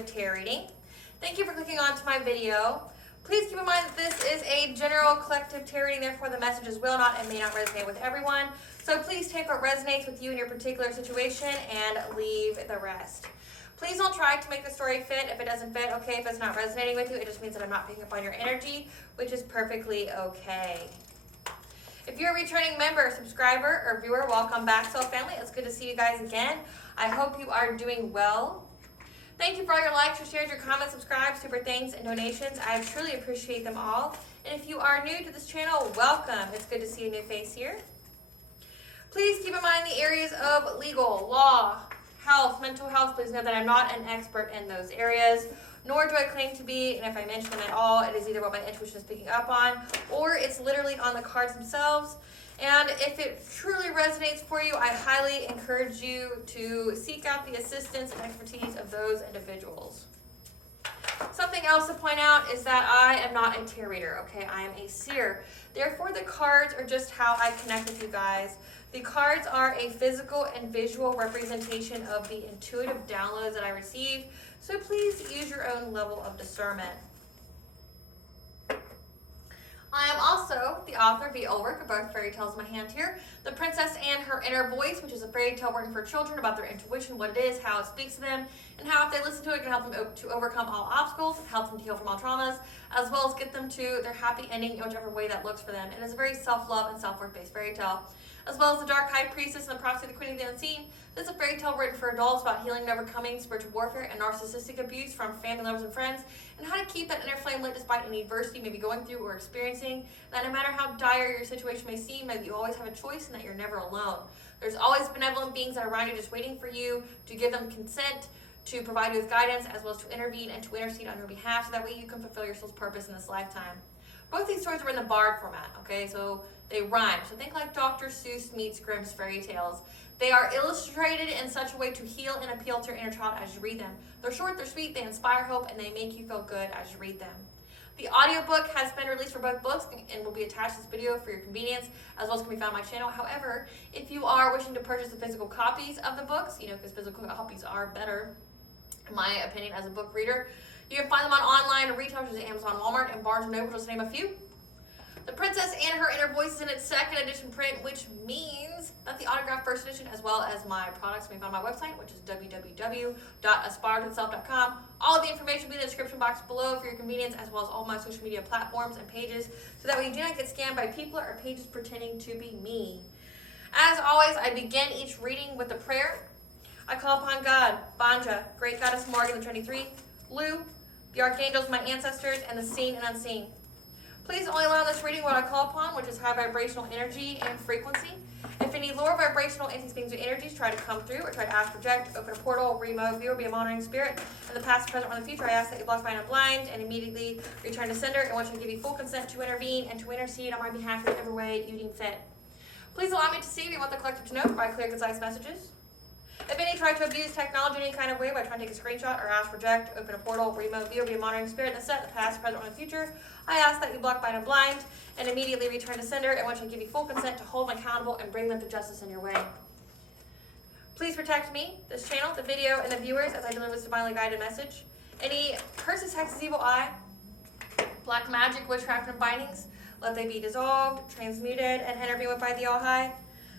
collective tarot reading. Thank you for clicking onto my video. Please keep in mind that this is a general collective tarot reading, therefore the messages will not and may not resonate with everyone. So please take what resonates with you in your particular situation and leave the rest. Please don't try to make the story fit. If it doesn't fit, okay. If it's not resonating with you, it just means that I'm not picking up on your energy, which is perfectly okay. If you're a returning member, subscriber, or viewer, welcome back, Soul Family. It's good to see you guys again. I hope you are doing well. Thank you for all your likes, your shares, your comments, subscribes, super thanks, and donations. I truly appreciate them all. And if you are new to this channel, welcome. It's good to see a new face here. Please keep in mind the areas of legal, law, health, mental health. Please know that I'm not an expert in those areas, nor do I claim to be, and if I mention them at all, it is either what my intuition is picking up on, or it's literally on the cards themselves. And if it truly resonates for you, I highly encourage you to seek out the assistance and expertise of those individuals. Something else to point out is that I am not a tarot reader, okay? I am a seer. Therefore, the cards are just how I connect with you guys. The cards are a physical and visual representation of the intuitive downloads that I receive, so please use your own level of discernment. I am also the author of the old work of both fairy tales in my hand here, The Princess and Her Inner Voice, which is a fairy tale written for children about their intuition, what it is, how it speaks to them, and how if they listen to it, it can help them to overcome all obstacles, help them to heal from all traumas, as well as get them to their happy ending in whichever way that looks for them. And it's a very self-love and self-worth based fairy tale. As well as The Dark High Priestess and The Prophecy of the Queen of the Unseen. This is a fairy tale written for adults about healing and overcoming spiritual warfare and narcissistic abuse from family members and friends, and how to keep that inner flame lit despite any adversity you may be going through or experiencing. That no matter how dire your situation may seem, that you always have a choice and that you're never alone. There's always benevolent beings that are around you just waiting for you to give them consent, to provide you with guidance, as well as to intervene and to intercede on your behalf, so that way you can fulfill your soul's purpose in this lifetime. Both these stories are in the bard format, okay? So they rhyme. So think like Dr. Seuss meets Grimm's fairy tales. They are illustrated in such a way to heal and appeal to your inner child as you read them. They're short, they're sweet, they inspire hope, and they make you feel good as you read them. The audiobook has been released for both books and will be attached to this video for your convenience, as well as can be found on my channel. However, if you are wishing to purchase the physical copies of the books, because physical copies are better, in my opinion, as a book reader, you can find them on online retailers such as Amazon, Walmart, and Barnes & Noble, just to name a few. The Princess and Her Inner Voice is in its second edition print, which means that the autographed first edition, as well as my products, can be found on my website, which is www.aspiraltotheself.com. All of the information will be in the description box below for your convenience, as well as all my social media platforms and pages, so that way you do not get scammed by people or pages pretending to be me. As always, I begin each reading with a prayer. I call upon God, Banja, Great Goddess Morgan, the Trinity Three, Lu, the archangels, my ancestors, and the seen and unseen. Please only allow this reading what I call upon, which is high vibrational energy and frequency. If any lower vibrational entities, beings, or energies try to come through or try to ask, project, open a portal, remove, view, or be a monitoring spirit in the past, present, or in the future, I ask that you block, bind, and blind, and immediately return to sender, and once you give you full consent to intervene and to intercede on my behalf in whatever way you deem fit. Please allow me to see if you want the collective to know by clear, concise messages. If any try to abuse technology in any kind of way by trying to take a screenshot or ask, project, open a portal, remove, view, or be a monitoring spirit in the set, the past, present, or in the future, I ask that you block, bind, and blind, and immediately return to sender, and once you give you full consent to hold them accountable and bring them to justice in your way. Please protect me, this channel, the video, and the viewers as I deliver this divinely guided message. Any curses, hexes, evil eye, black magic, witchcraft, and bindings, let they be dissolved, transmuted, and intervened with by the All-High.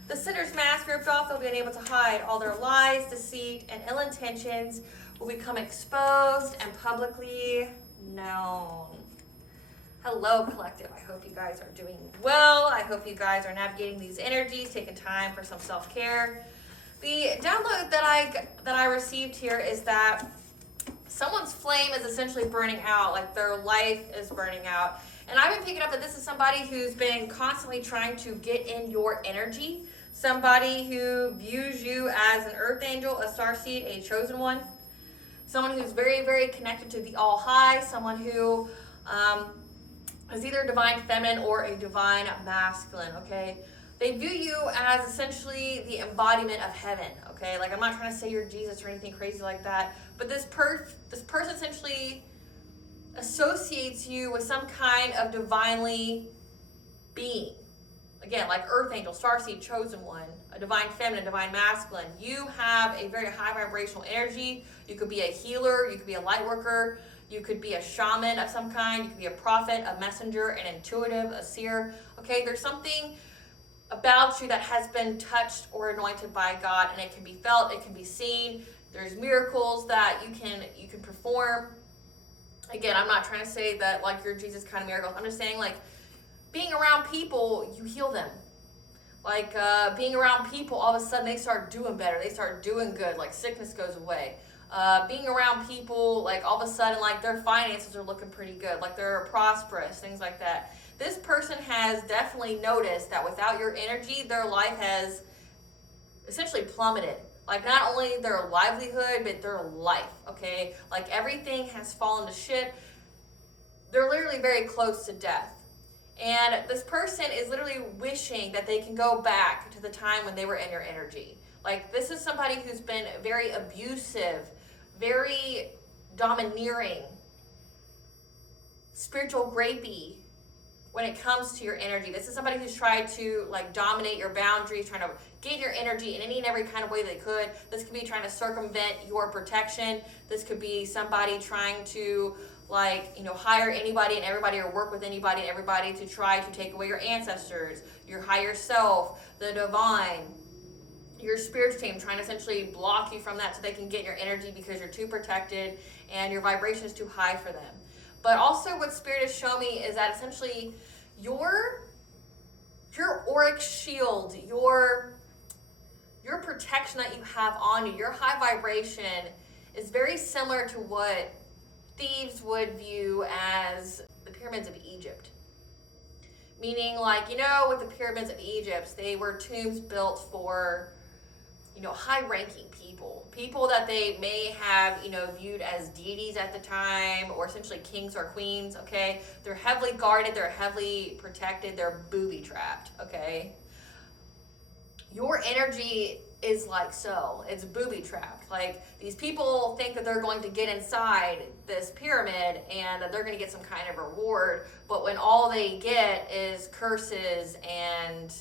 The sinner's mask ripped off, they'll be unable to hide. All their lies, deceit, and ill intentions will become exposed and publicly known. Hello, collective. I hope you guys are doing well. I hope you guys are navigating these energies, taking time for some self-care. The download that I received here is that someone's flame is essentially burning out, like their life is burning out. And I've been picking up that this is somebody who's been constantly trying to get in your energy. Somebody who views you as an earth angel, a starseed, a chosen one. Someone who's very, very connected to the All-High. Someone who is either a divine feminine or a divine masculine, okay? They view you as essentially the embodiment of heaven, okay? Like, I'm not trying to say you're Jesus or anything crazy like that, but this person essentially associates you with some kind of divinely being, again, like Earth Angel, Starseed, Chosen One, a Divine Feminine, Divine Masculine, you have a very high vibrational energy. You could be a healer, you could be a light worker, you could be a shaman of some kind, you could be a prophet, a messenger, an intuitive, a seer. Okay, there's something about you that has been touched or anointed by God, and it can be felt, it can be seen. There's miracles that you can perform. Again, I'm not trying to say that like you're Jesus kind of miracles. I'm just saying like being around people, you heal them. Like being around people, all of a sudden they start doing better. They start doing good. Like sickness goes away. Being around people, like all of a sudden, like their finances are looking pretty good. Like they're prosperous, things like that. This person has definitely noticed that without your energy, their life has essentially plummeted. Like not only their livelihood, but their life, okay? Like everything has fallen to shit. They're literally very close to death. And this person is literally wishing that they can go back to the time when they were in your energy. Like this is somebody who's been very abusive, very domineering, spiritual rapey when it comes to your energy. This is somebody who's tried to like dominate your boundaries, trying to get your energy in any and every kind of way they could. This could be trying to circumvent your protection. This could be somebody trying to like, you know, hire anybody and everybody or work with anybody and everybody to try to take away your ancestors, your higher self, the divine, your spirit team, trying to essentially block you from that so they can get your energy because you're too protected and your vibration is too high for them. But also what Spirit has shown me is that essentially your auric shield, your protection that you have on you, your high vibration is very similar to what Thieves would view as the pyramids of Egypt. Meaning like, you know, with the pyramids of Egypt, they were tombs built for, you know, high-ranking people that they may have, you know, viewed as deities at the time, or essentially kings or queens, okay? They're heavily guarded, they're heavily protected, they're booby-trapped, okay? Your energy is like so. It's booby-trapped. Like, these people think that they're going to get inside this pyramid and that they're going to get some kind of reward, but when all they get is curses and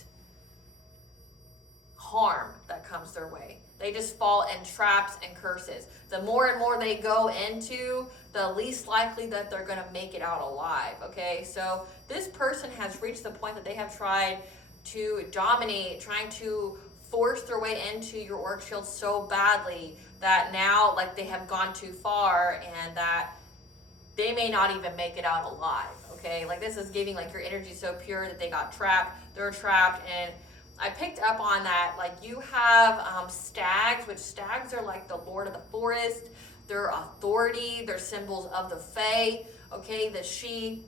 harm that comes their way. They just fall in traps and curses. The more and more they go into, the least likely that they're going to make it out alive, okay? So this person has reached the point that they have tried to dominate, trying to force their way into your auric shield so badly that now, like, they have gone too far and that they may not even make it out alive, okay? Like, this is giving, like, your energy so pure that they got trapped. They're trapped, and I picked up on that. Like, you have stags, which stags are like the lord of the forest. They're authority. They're symbols of the fae. Okay, the she.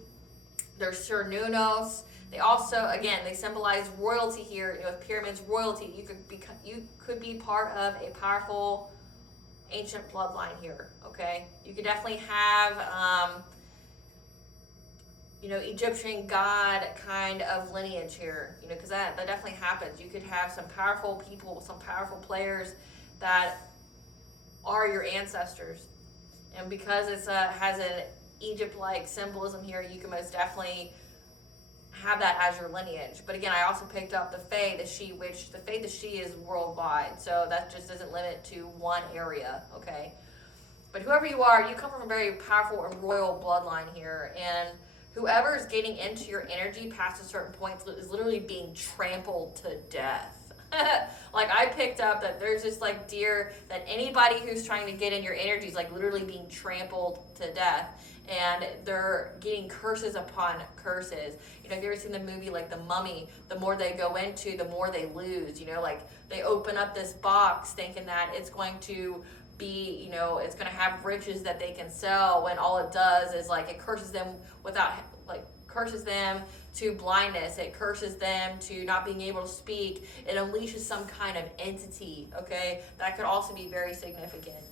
They're chosenones. They also, again, they symbolize royalty here. You know, with pyramids, royalty. You could be part of a powerful ancient bloodline here. Okay, you could definitely have you know, Egyptian god kind of lineage here, you know, because that definitely happens. You could have some powerful people, some powerful players that are your ancestors. And because it has an Egypt-like symbolism here, you can most definitely have that as your lineage. But again, I also picked up the fae, the she, which the fae, the she is worldwide. So that just doesn't limit to one area, okay? But whoever you are, you come from a very powerful and royal bloodline here. And whoever is getting into your energy past a certain point is literally being trampled to death. Like, I picked up that there's this like deer that anybody who's trying to get in your energy is like literally being trampled to death, and they're getting curses upon curses. You know, have you ever seen the movie like The Mummy? The more they go into, the more they lose. You know, like they open up this box thinking that it's going to be, you know, it's going to have riches that they can sell, when all it does is like it curses them curses them to blindness. It curses them to not being able to speak. It unleashes some kind of entity, okay? That could also be very significant.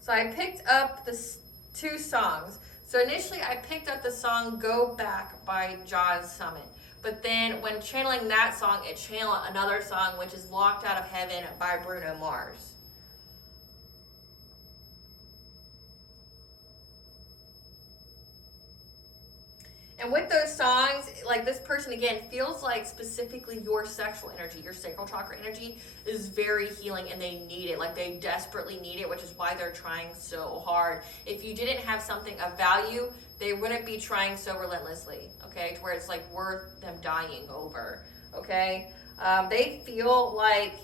So I picked up the two songs. So initially I picked up the song Go Back by John Summit. But then when channeling that song, it channeled another song, which is Locked Out of Heaven by Bruno Mars. And with those songs, like this person again feels like specifically your sexual energy, your sacral chakra energy is very healing and they need it. Like they desperately need it, which is why they're trying so hard. If you didn't have something of value, they wouldn't be trying so relentlessly, okay? To where it's like worth them dying over, okay? They feel like,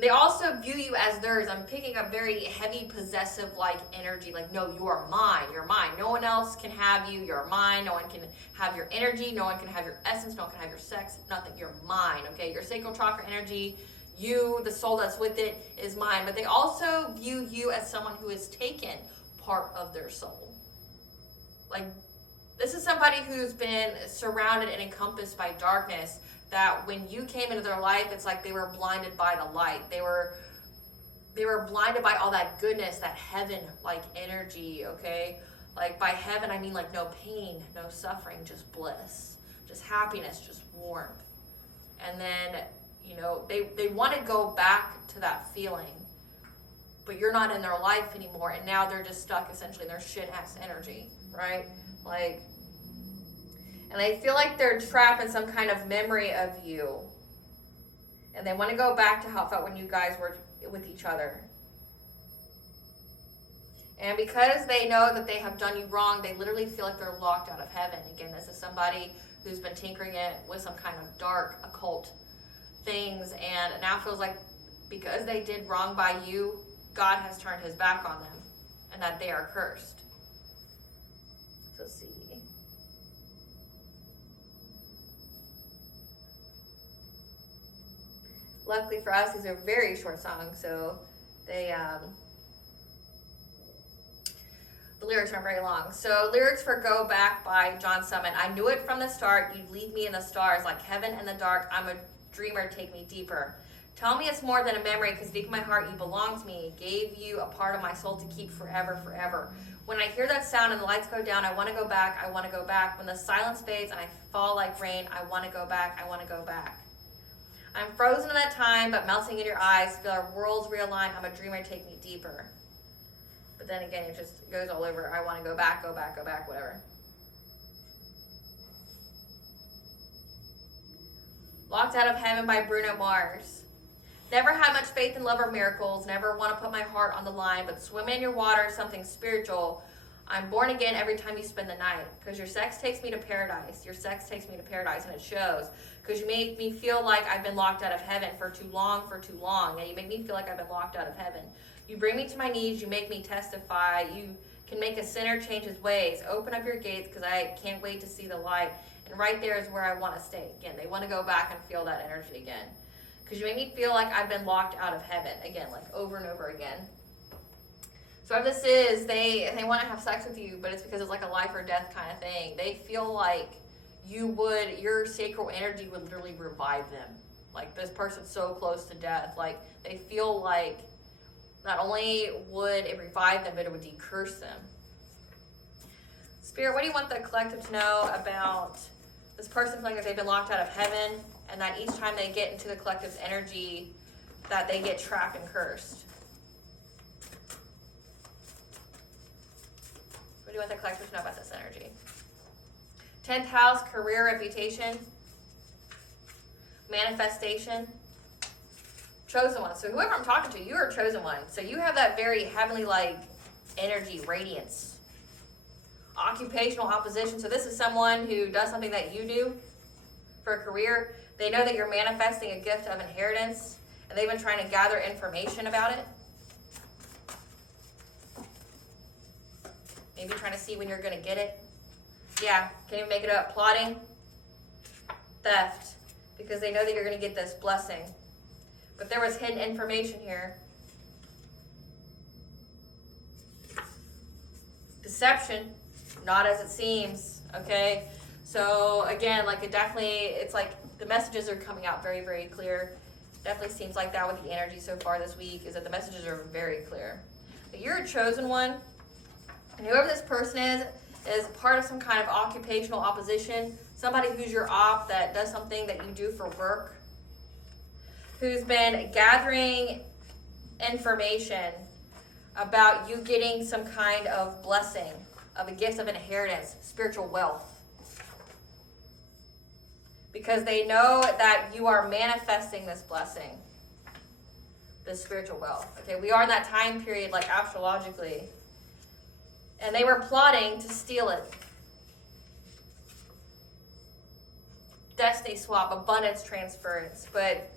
they also view you as theirs. I'm picking up very heavy possessive like energy. Like, no, you are mine. You're mine. No one else can have you. You're mine. No one can have your energy. No one can have your essence. No one can have your sex. Nothing. You're mine. Okay. Your sacral chakra energy, you, the soul that's with it, is mine. But they also view you as someone who has taken part of their soul. Like, this is somebody who's been surrounded and encompassed by darkness, that when you came into their life, it's like they were blinded by the light. They were blinded by all that goodness, that heaven-like energy, okay? Like by heaven, I mean like no pain, no suffering, just bliss, just happiness, just warmth. And then, you know, they want to go back to that feeling, but you're not in their life anymore, and now they're just stuck essentially in their shit-ass energy, right? Like, and they feel like they're trapped in some kind of memory of you. And they want to go back to how it felt when you guys were with each other. And because they know that they have done you wrong, they literally feel like they're locked out of heaven. Again, this is somebody who's been tinkering it with some kind of dark occult things, and now feels like because they did wrong by you, God has turned his back on them and that they are cursed. So let's see. Luckily for us, these are very short songs, so they the lyrics aren't very long. So lyrics for Go Back by John Summit. I knew it from the start, you'd leave me in the stars, like heaven in the dark, I'm a dreamer, take me deeper. Tell me it's more than a memory, because deep in my heart you belong to me. Gave you a part of my soul to keep forever, forever. When I hear that sound and the lights go down, I want to go back, I want to go back. When the silence fades and I fall like rain, I want to go back, I want to go back. I'm frozen in that time, but melting in your eyes. Feel our worlds realign. I'm a dreamer, take me deeper. But then again, it just goes all over. I want to go back, go back, go back, whatever. Locked Out of Heaven by Bruno Mars. Never had much faith in love or miracles. Never want to put my heart on the line, but swim in your water, something spiritual. I'm born again every time you spend the night, because your sex takes me to paradise. Your sex takes me to paradise, and it shows. Because you make me feel like I've been locked out of heaven for too long, and you make me feel like I've been locked out of heaven. You bring me to my knees, you make me testify. You can make a sinner change his ways. Open up your gates, because I can't wait to see the light. And right there is where I want to stay. Again, they want to go back and feel that energy again. Because you make me feel like I've been locked out of heaven. Again, like over and over again. So what this is, they want to have sex with you, but it's because it's like a life or death kind of thing. They feel like your sacral energy would literally revive them. Like, this person's so close to death. Like, they feel like not only would it revive them, but it would decurse them. Spirit, what do you want the collective to know about this person feeling like they've been locked out of heaven, and that each time they get into the collective's energy, that they get trapped and cursed? What do you want the collective to know about this energy? 10th house, career, reputation, manifestation, chosen one. So whoever I'm talking to, you are a chosen one. So you have that very heavenly-like energy, radiance. Occupational opposition. So this is someone who does something that you do for a career. They know that you're manifesting a gift of inheritance, and they've been trying to gather information about it. Maybe trying to see when you're going to get it. Yeah, can't even make it up. Plotting, theft, because they know that you're going to get this blessing. But there was hidden information here. Deception, not as it seems, okay? So again, like it's like the messages are coming out very, very clear. Definitely seems like that with the energy so far this week, is that the messages are very clear. But you're a chosen one. And whoever this person is part of some kind of occupational opposition, somebody who's your op that does something that you do for work, who's been gathering information about you getting some kind of blessing, of a gift of inheritance, spiritual wealth. because they know that you are manifesting this blessing, this spiritual wealth. Okay, we are in that time period, like astrologically, and they were plotting to steal it. Destiny swap, abundance transference, but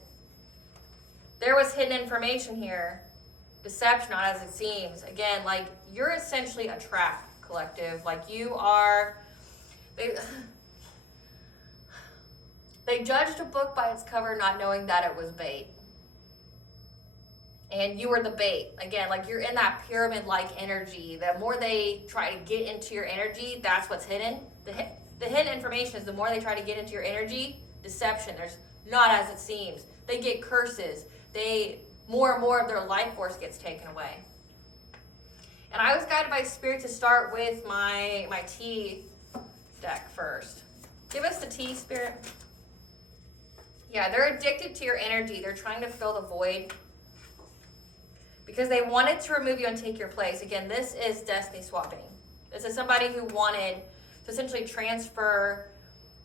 there was hidden information here. Deception, not as it seems. Again, like, you're essentially a trap, collective. Like, you are... They judged a book by its cover, not knowing that it was bait. And you were the bait. Again, like, you're in that pyramid-like energy. The more they try to get into your energy, that's what's hidden. The hidden information is the more they try to get into your energy, deception. There's not as it seems. They get curses. More and more of their life force gets taken away. And I was guided by Spirit to start with my T deck first. Give us the T, Spirit. Yeah, they're addicted to your energy. They're trying to fill the void because they wanted to remove you and take your place. Again, this is destiny swapping. This is somebody who wanted to essentially transfer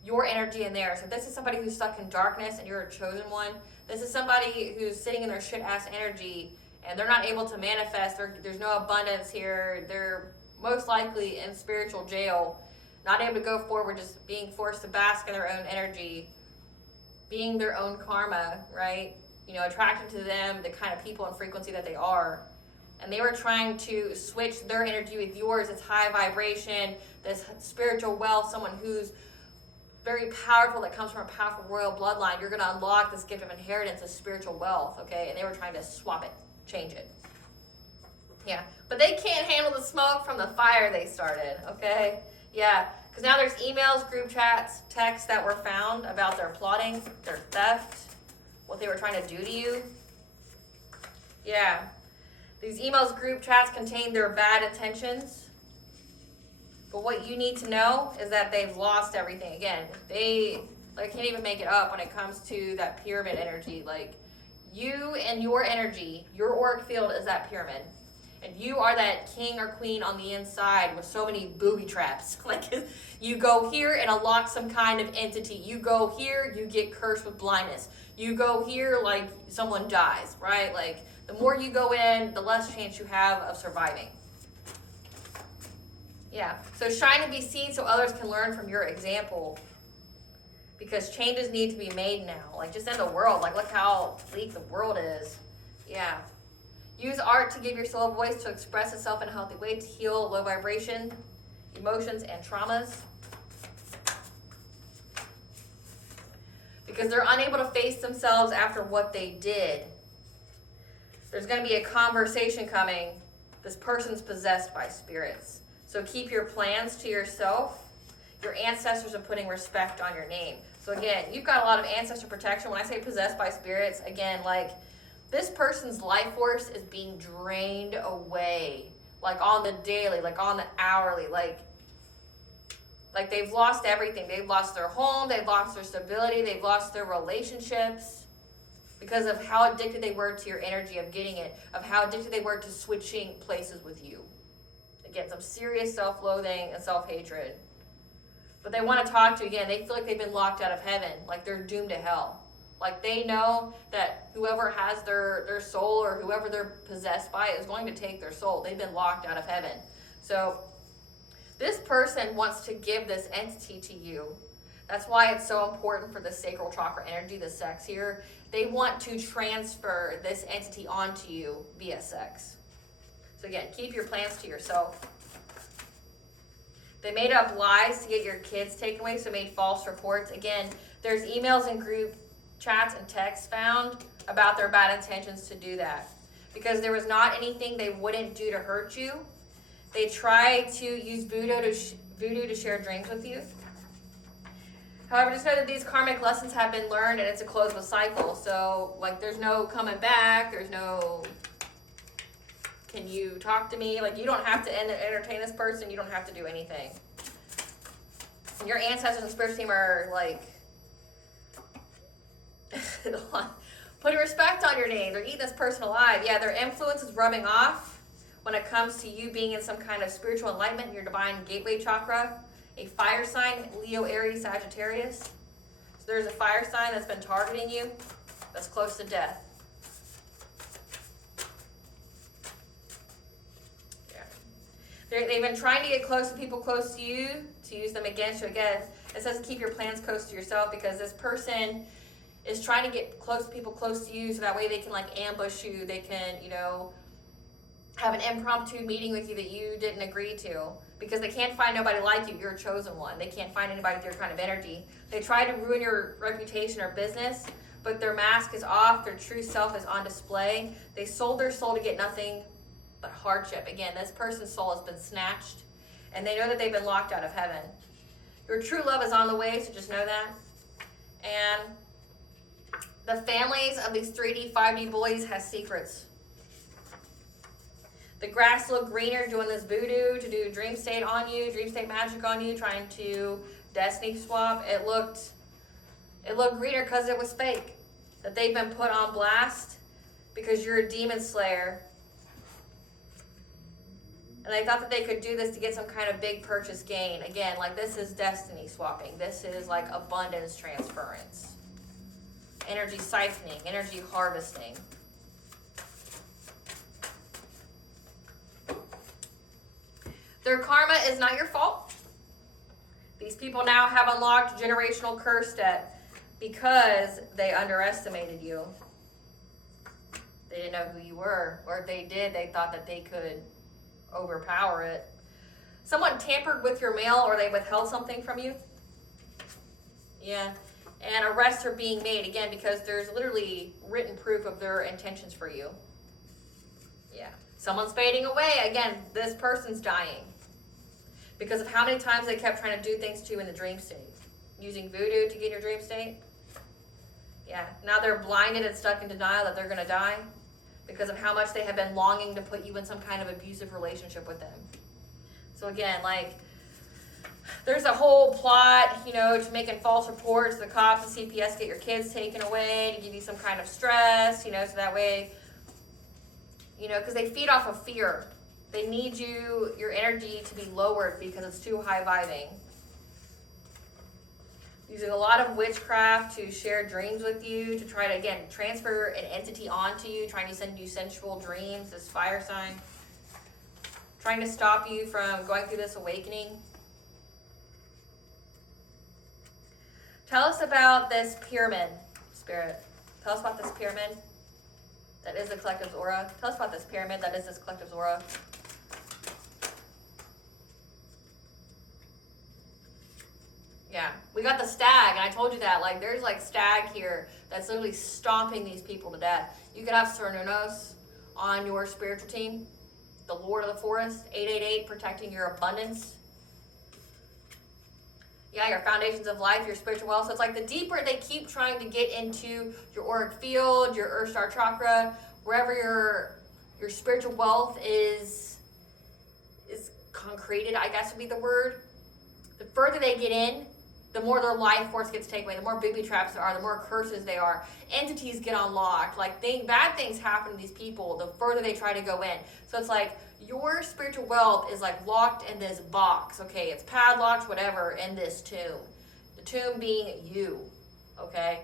your energy in theirs. So this is somebody who's stuck in darkness and you're a chosen one. This is somebody who's sitting in their shit-ass energy and they're not able to manifest. There's no abundance here. They're most likely in spiritual jail, not able to go forward, just being forced to bask in their own energy, being their own karma, right? You know, attracted to them, the kind of people and frequency that they are. And they were trying to switch their energy with yours. It's high vibration, this spiritual wealth, someone who's very powerful, that comes from a powerful royal bloodline. You're going to unlock this gift of inheritance, of spiritual wealth, okay? And they were trying to swap it, change it. Yeah, but they can't handle the smoke from the fire they started, okay? Yeah, because now there's emails, group chats, texts that were found about their plotting, their theft, what they were trying to do to you. Yeah, these emails, group chats contain their bad intentions. But what you need to know is that they've lost everything. Again, they can't even make it up when it comes to that pyramid energy. Like, you and your energy, your auric field is that pyramid. And you are that king or queen on the inside with so many booby traps. Like, you go here and unlock some kind of entity. You go here, you get cursed with blindness. You go here, like, someone dies, right? Like, the more you go in, the less chance you have of surviving. Yeah, so shine and be seen so others can learn from your example. Because changes need to be made now. Like, just in the world. Like, look how bleak the world is. Yeah. Use art to give your soul a voice to express itself in a healthy way, to heal low vibration, emotions, and traumas. Because they're unable to face themselves after what they did. There's going to be a conversation coming. This person's possessed by spirits. So keep your plans to yourself. Your ancestors are putting respect on your name. So again, you've got a lot of ancestor protection. When I say possessed by spirits, again, like, this person's life force is being drained away. Like, on the daily, like on the hourly, like they've lost everything. They've lost their home, they've lost their stability, they've lost their relationships because of how addicted they were to your energy of getting it, of how addicted they were to switching places with you. Again, some serious self-loathing and self-hatred. But they want to talk to you again. They feel like they've been locked out of heaven, like they're doomed to hell. Like, they know that whoever has their soul or whoever they're possessed by is going to take their soul. They've been locked out of heaven. So this person wants to give this entity to you. That's why it's so important for the sacral chakra energy, the sex here. They want to transfer this entity onto you via sex. So again, keep your plans to yourself. They made up lies to get your kids taken away, so made false reports. Again, there's emails and group chats and texts found about their bad intentions to do that. Because there was not anything they wouldn't do to hurt you. They tried to use voodoo to share dreams with you. However, just know that these karmic lessons have been learned and it's a closed cycle. So, like, there's no coming back. There's no, can you talk to me? Like, you don't have to entertain this person. You don't have to do anything. And your ancestors and spirit team are, like, putting respect on your name. They're eating this person alive. Yeah, their influence is rubbing off when it comes to you being in some kind of spiritual enlightenment in your divine gateway chakra. A fire sign, Leo, Aries, Sagittarius. So there's a fire sign that's been targeting you, that's close to death. Yeah. They've been trying to get close to people close to you to use them against you. Again, it says keep your plans close to yourself, because this person is trying to get close to people close to you, so that way they can like ambush you. They can, you know, have an impromptu meeting with you that you didn't agree to, because they can't find nobody like you. You're a chosen one. They can't find anybody with your kind of energy. They try to ruin your reputation or business, but their mask is off. Their true self is on display. They sold their soul to get nothing but hardship. Again, this person's soul has been snatched, and they know that they've been locked out of heaven. Your true love is on the way, so just know that. And the families of these 3D, 5D bullies has secrets. The grass looked greener doing this voodoo to do dream state on you, dream state magic on you, trying to destiny swap. It looked greener because it was fake. That they've been put on blast because you're a demon slayer. And they thought that they could do this to get some kind of big purchase gain. Again, like this is destiny swapping. This is like abundance transference. Energy siphoning, energy harvesting. Their karma is not your fault. These people now have unlocked generational curse debt because they underestimated you. They didn't know who you were, or if they did, they thought that they could overpower it. Someone tampered with your mail, or they withheld something from you. Yeah. And arrests are being made, again, because there's literally written proof of their intentions for you. Yeah. Someone's fading away. Again, this person's dying because of how many times they kept trying to do things to you in the dream state. Using voodoo to get your dream state. Yeah. Now they're blinded and stuck in denial that they're going to die because of how much they have been longing to put you in some kind of abusive relationship with them. So again, like, there's a whole plot, you know, to making false reports. The cops and CPS get your kids taken away to give you some kind of stress, you know, so that way, you know, because they feed off of fear. They need your energy to be lowered because it's too high vibing. Using a lot of witchcraft to share dreams with you, to try to, again, transfer an entity onto you, trying to send you sensual dreams, this fire sign. Trying to stop you from going through this awakening. Tell us about this pyramid, Spirit. Tell us about this pyramid that is the collective's aura. Tell us about this pyramid that is this collective's aura. Yeah, we got the stag, and I told you that. Like, there's like stag here that's literally stomping these people to death. You could have chosenones on your spiritual team. The Lord of the Forest, 888, protecting your abundance. Yeah, your foundations of life, your spiritual wealth. So it's like the deeper they keep trying to get into your auric field, your earth star chakra, wherever your spiritual wealth is concreted, I guess would be the word. The further they get in, the more their life force gets taken away, the more booby traps there are, the more curses they are. Entities get unlocked. Like bad things happen to these people the further they try to go in. So it's like your spiritual wealth is like locked in this box. Okay, it's padlocked, whatever, in this tomb. The tomb being you. Okay?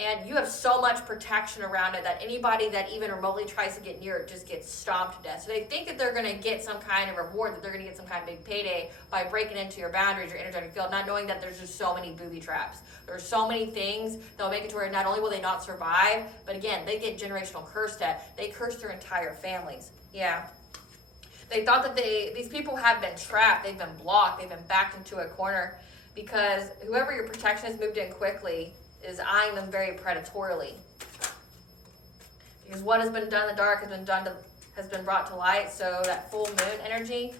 And you have so much protection around it that anybody that even remotely tries to get near it just gets stomped to death. So they think that they're going to get some kind of reward, that they're going to get some kind of big payday by breaking into your boundaries, your energetic field, not knowing that there's just so many booby traps. There's so many things that'll make it to where not only will they not survive, but again, they get generational curse debt. They curse their entire families. Yeah. They thought that these people have been trapped. They've been blocked. They've been backed into a corner because whoever your protection has moved in quickly is eyeing them very predatorily. Because what has been done in the dark has been brought to light. So that full moon energy,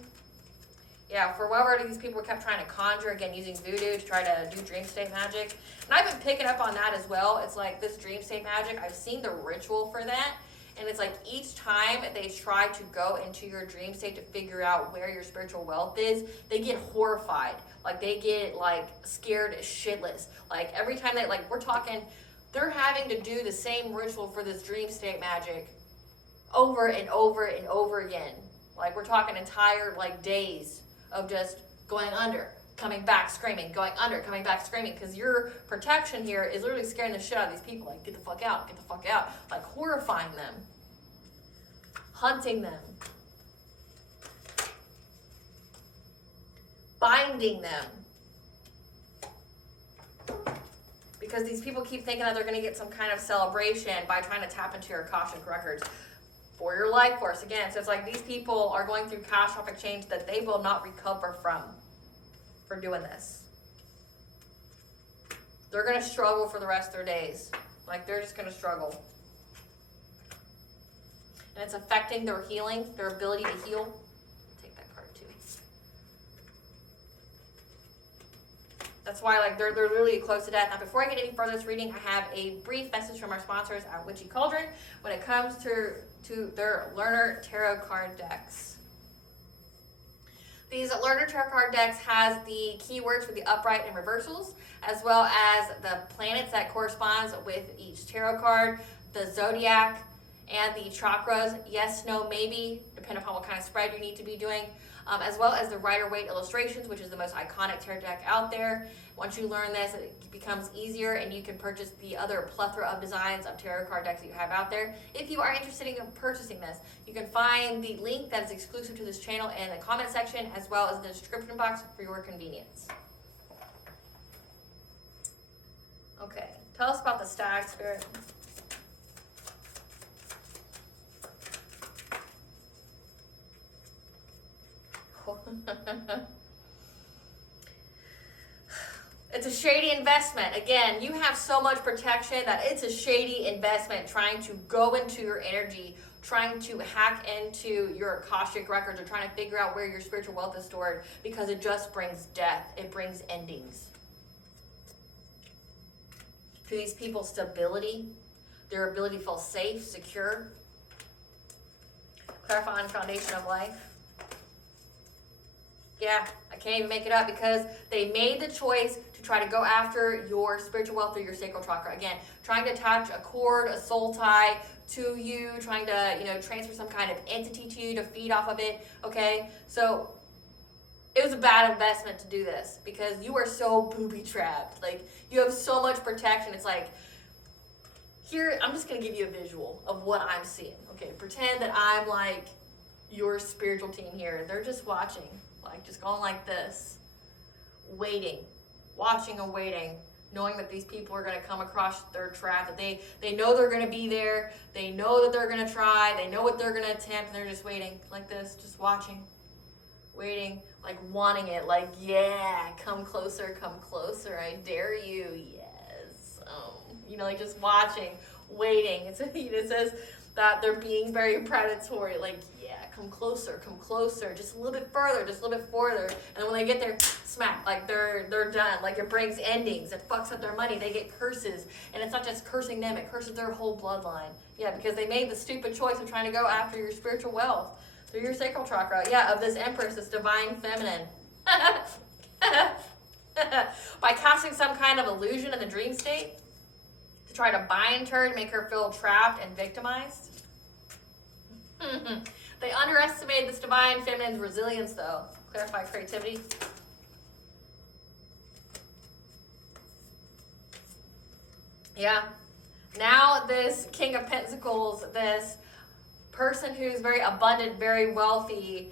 yeah, for whatever these people kept trying to conjure, again, using voodoo to try to do dream state magic. And I've been picking up on that as well. It's like this dream state magic, I've seen the ritual for that. And it's like each time they try to go into your dream state to figure out where your spiritual wealth is, they get horrified. Like they get like scared shitless. Like every time we're talking, they're having to do the same ritual for this dream state magic over and over and over again. Like we're talking entire like days of just going under, coming back screaming, going under, coming back screaming, because your protection here is literally scaring the shit out of these people. Like, get the fuck out, get the fuck out. Like, horrifying them, hunting them, binding them. Because these people keep thinking that they're going to get some kind of celebration by trying to tap into your Akashic records for your life force. Again, so it's like these people are going through catastrophic change that they will not recover from for doing this. They're going to struggle for the rest of their days. Like, they're just going to struggle. And it's affecting their healing, their ability to heal. Take that card too. That's why, like, they're really close to death. Now, before I get any further with this reading, I have a brief message from our sponsors at Witchy Cauldron when it comes to their learner tarot card decks. These learner tarot card decks has the keywords for the upright and reversals, as well as the planets that corresponds with each tarot card, the zodiac, and the chakras, yes, no, maybe, depending upon what kind of spread you need to be doing, as well as the Rider-Waite illustrations, which is the most iconic tarot deck out there. Once you learn this, it becomes easier, and you can purchase the other plethora of designs of tarot card decks that you have out there. If you are interested in purchasing this, you can find the link that is exclusive to this channel in the comment section, as well as in the description box for your convenience. Okay, tell us about the stag spirit. It's a shady investment. Again, you have so much protection that it's a shady investment trying to go into your energy, trying to hack into your Akashic records, or trying to figure out where your spiritual wealth is stored, because it just brings death. It brings endings. To these people, stability, their ability to feel safe, secure, clarifying foundation of life. Yeah, I can't even make it up, because they made the choice to try to go after your spiritual wealth through your sacral chakra. Again, trying to attach a cord, a soul tie to you, trying to, transfer some kind of entity to you to feed off of it, okay? So it was a bad investment to do this, because you are so booby trapped. Like, you have so much protection. It's like, here, I'm just going to give you a visual of what I'm seeing. Okay, pretend that I'm like your spiritual team here. They're just watching. Like, just going like this, waiting, watching and waiting, knowing that these people are going to come across their trap, that they know they're going to be there, they know that they're going to try, they know what they're going to attempt, and they're just waiting like this, just watching, waiting, like wanting it, like, yeah, come closer, I dare you, yes, like just watching, waiting. It says that they're being very predatory, like, yeah, come closer, just a little bit further, and then when they get there, smack, like they're done. Like, it brings endings, it fucks up their money, they get curses, and it's not just cursing them, it curses their whole bloodline. Yeah, because they made the stupid choice of trying to go after your spiritual wealth through your sacral chakra. Yeah, of this empress, this divine feminine. By casting some kind of illusion in the dream state to try to bind her, to make her feel trapped and victimized. They underestimated this divine feminine's resilience, though. Clarify creativity. Yeah. Now this King of Pentacles, this person who's very abundant, very wealthy,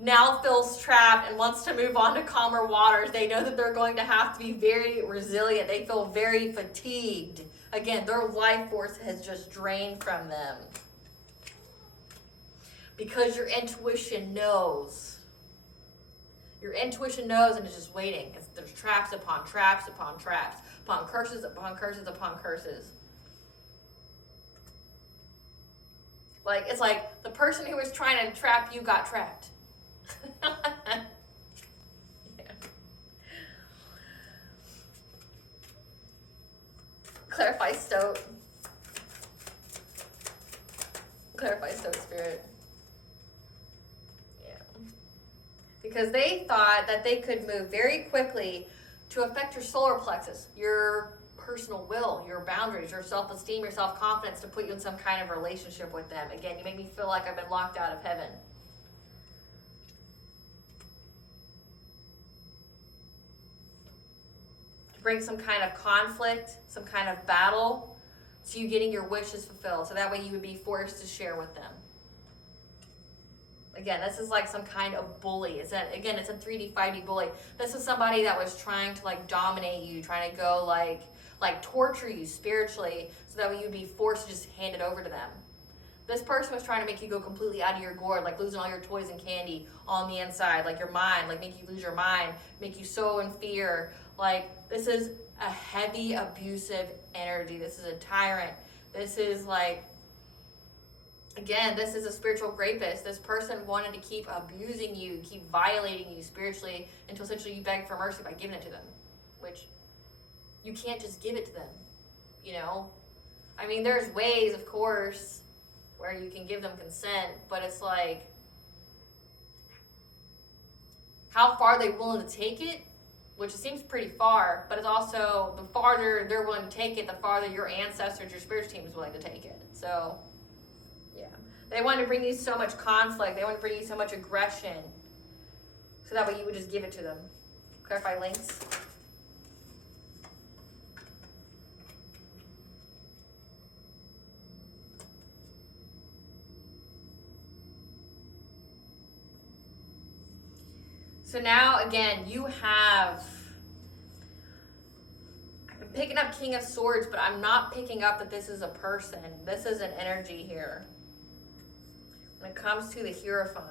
now feels trapped and wants to move on to calmer waters. They know that they're going to have to be very resilient. They feel very fatigued. Again, their life force has just drained from them. Because your intuition knows. Your intuition knows, and it's just waiting. There's traps upon traps upon traps, upon curses upon curses upon curses. Like, it's like the person who was trying to trap you got trapped. Yeah. Clarify stoat. Clarify stoat spirit. Because they thought that they could move very quickly to affect your solar plexus, your personal will, your boundaries, your self-esteem, your self-confidence, to put you in some kind of relationship with them. Again, you make me feel like I've been locked out of heaven. bring some kind of conflict, some kind of battle, to you getting your wishes fulfilled. So that way you would be forced to share with them. Again, this is like some kind of bully. It's a 3D, 5D bully. This is somebody that was trying to like dominate you, trying to go like torture you spiritually, so that way you'd be forced to just hand it over to them. This person was trying to make you go completely out of your gourd, like losing all your toys and candy on the inside, like your mind, like make you lose your mind, make you so in fear. Like, this is a heavy, abusive energy. This is a tyrant. This is like, again, this is a spiritual rapist. This person wanted to keep abusing you, keep violating you spiritually until essentially you beg for mercy by giving it to them, which you can't just give it to them, you know? I mean, there's ways, of course, where you can give them consent, but it's like, how far are they willing to take it? Which seems pretty far, but it's also, the farther they're willing to take it, the farther your ancestors, your spiritual team is willing to take it. So, yeah. They want to bring you so much conflict. They want to bring you so much aggression. So that way you would just give it to them. Clarify links. So now, again, you have, I'm picking up King of Swords, but I'm not picking up that this is a person. This is an energy here. When it comes to the Hierophant,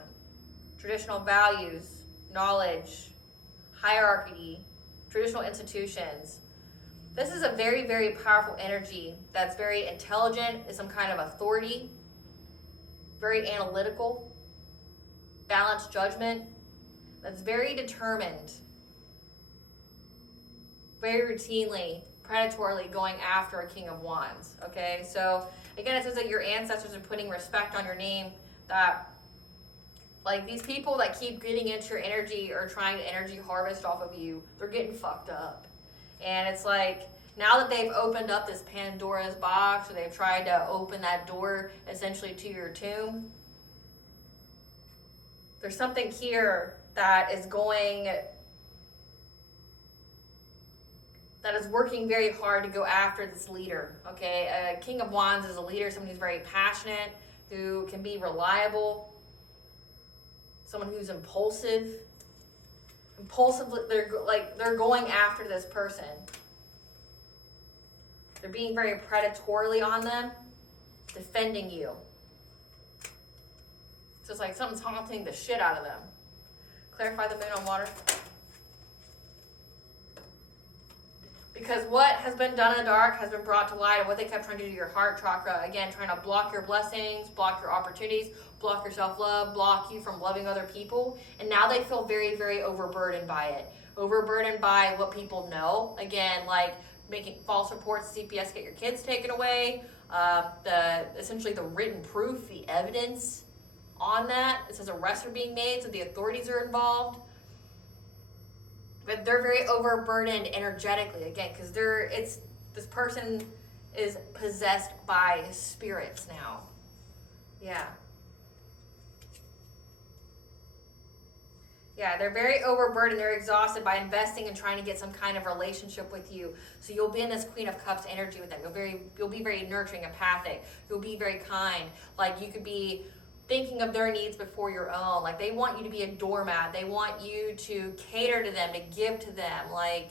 traditional values, knowledge, hierarchy, traditional institutions, this is a very, very powerful energy that's very intelligent, is some kind of authority, very analytical, balanced judgment, that's very determined, very routinely, predatorily going after a King of Wands, okay? So, again, it says that your ancestors are putting respect on your name, that, like, these people that keep getting into your energy or trying to energy harvest off of you, they're getting fucked up. And it's like, now that they've opened up this Pandora's box, or they've tried to open that door, essentially, to your tomb, there's something here that is working very hard to go after this leader, okay? A King of Wands is a leader, someone who's very passionate, who can be reliable, someone who's impulsive. They're going after this person. They're being very predatorily on them, defending you. So it's like something's haunting the shit out of them. Clarify the moon on water. Because what has been done in the dark has been brought to light, and what they kept trying to do to your heart chakra, again, trying to block your blessings, block your opportunities, block your self-love, block you from loving other people. And now they feel very, very overburdened by it. Overburdened by what people know. Again, like making false reports to CPS, get your kids taken away. Essentially the written proof, the evidence on that. It says arrests are being made, so the authorities are involved. But they're very overburdened energetically, again, because this person is possessed by spirits now. Yeah. Yeah, they're very overburdened. They're exhausted by investing and trying to get some kind of relationship with you. So you'll be in this Queen of Cups energy with them. You'll be very nurturing, empathic. You'll be very kind. Like, you could be thinking of their needs before your own. Like, they want you to be a doormat. They want you to cater to them, to give to them. Like,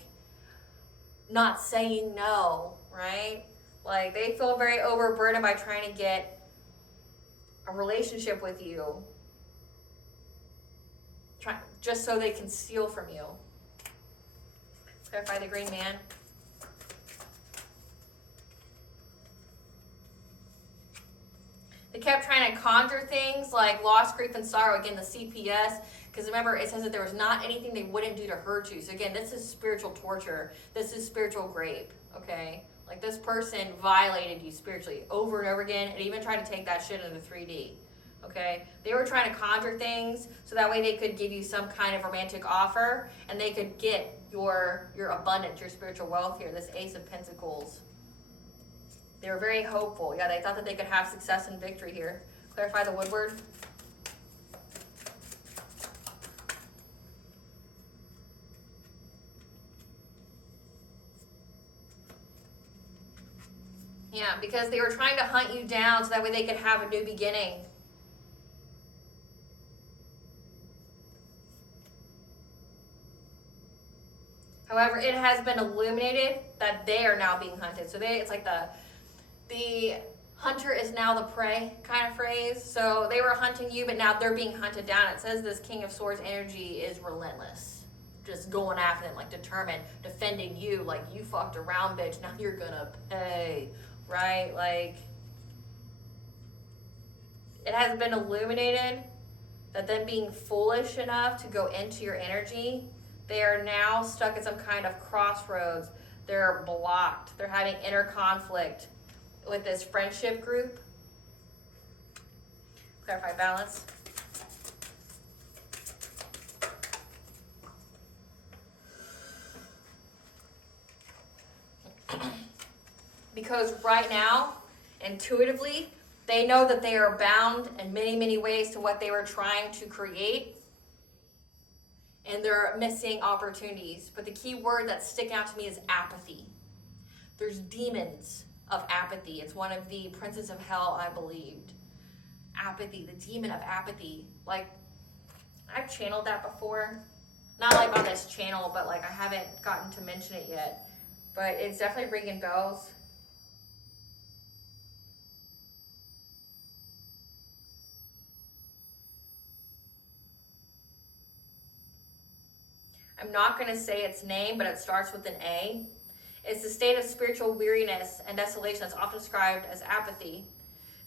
not saying no, right? Like, they feel very overburdened by trying to get a relationship with you. Just so they can steal from you. Clarify the Green Man. They kept trying to conjure things like loss, grief, and sorrow. Again, the CPS. Because remember, it says that there was not anything they wouldn't do to hurt you. So again, this is spiritual torture. This is spiritual rape, okay? Like, this person violated you spiritually over and over again, and even tried to take that shit into 3D. Okay, they were trying to conjure things so that way they could give you some kind of romantic offer, and they could get your abundance, your spiritual wealth here. This Ace of Pentacles. They were very hopeful. Yeah, they thought that they could have success and victory here. Clarify the Woodward. Yeah, because they were trying to hunt you down so that way they could have a new beginning. However, it has been illuminated that they are now being hunted. So it's like the hunter is now the prey kind of phrase. So they were hunting you, but now they're being hunted down. It says this King of Swords energy is relentless. Just going after them, like determined, defending you, like you fucked around, bitch. Now you're gonna pay, right? Like, it has been illuminated that them being foolish enough to go into your energy, they are now stuck at some kind of crossroads. They're blocked. They're having inner conflict with this friendship group. Clarify balance. Because right now, intuitively, they know that they are bound in many, many ways to what they were trying to create. And they're missing opportunities. But the key word that's sticking out to me is apathy. There's demons of apathy. It's one of the princes of hell, I believed. Apathy, the demon of apathy. Like, I've channeled that before. Not like on this channel, but like I haven't gotten to mention it yet. But it's definitely ringing bells. I'm not going to say its name, but it starts with an A. It's the state of spiritual weariness and desolation that's often described as apathy.